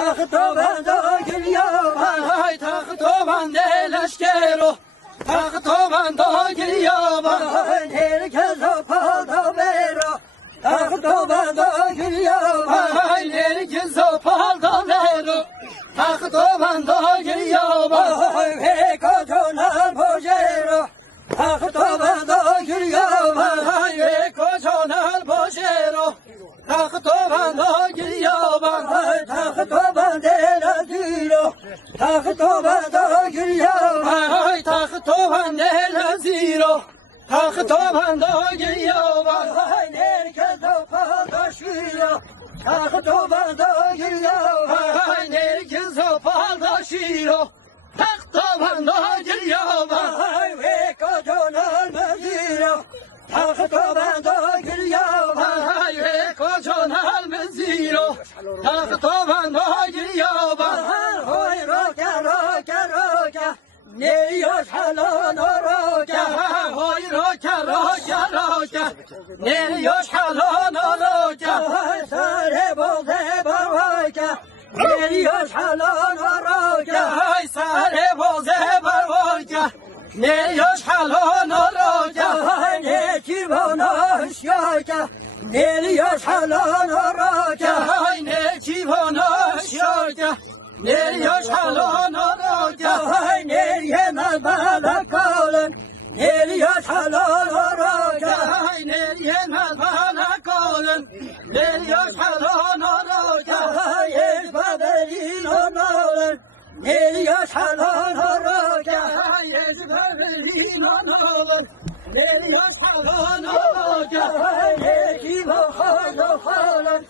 تخت و بنده گریابان های تخت و بنده لشکر تخت و بنده گریابان هرکس و پالدا برو تخت و بنده گریابان هرکس و پالدا برو تخت و بنده گریابان ویکا جانال باشرو تخت و بنده گریابان ویکا جانال باشرو تخت و بنده گریابان تخت و بنده لزیرو تخت و بنده گریابان تخت و بنده لزیرو تخت و بنده گریابان نرکز و پالداشیرو تخت و بنده گریابان نرکز و پالداشیرو تخت و بنده گریابان ویکا جانال مزیرو تخت و بنده گریابان ویکا جانال مزیرو تخت و بنده گریابان های راکه راکه راکه نیاش حلال راکه های راکه راکه راکه نیاش حلال راکه سر بازه برواکه نیاش حلال راکه های سر بازه برواکه نیاش حلال راکه های نیکی باناش یاکه نیاش حلال راکه های نیکی باناش یاکه نیاش حلال راکه های نیه مزبل کالن نیاش حلال راکه های نیه مزبل کالن نیاش حلال راکه های اشبابرین و نالن نیاش حلال راکه های اشبابرین و نالن نیاش حلال راکه های نیکی و خال و خالن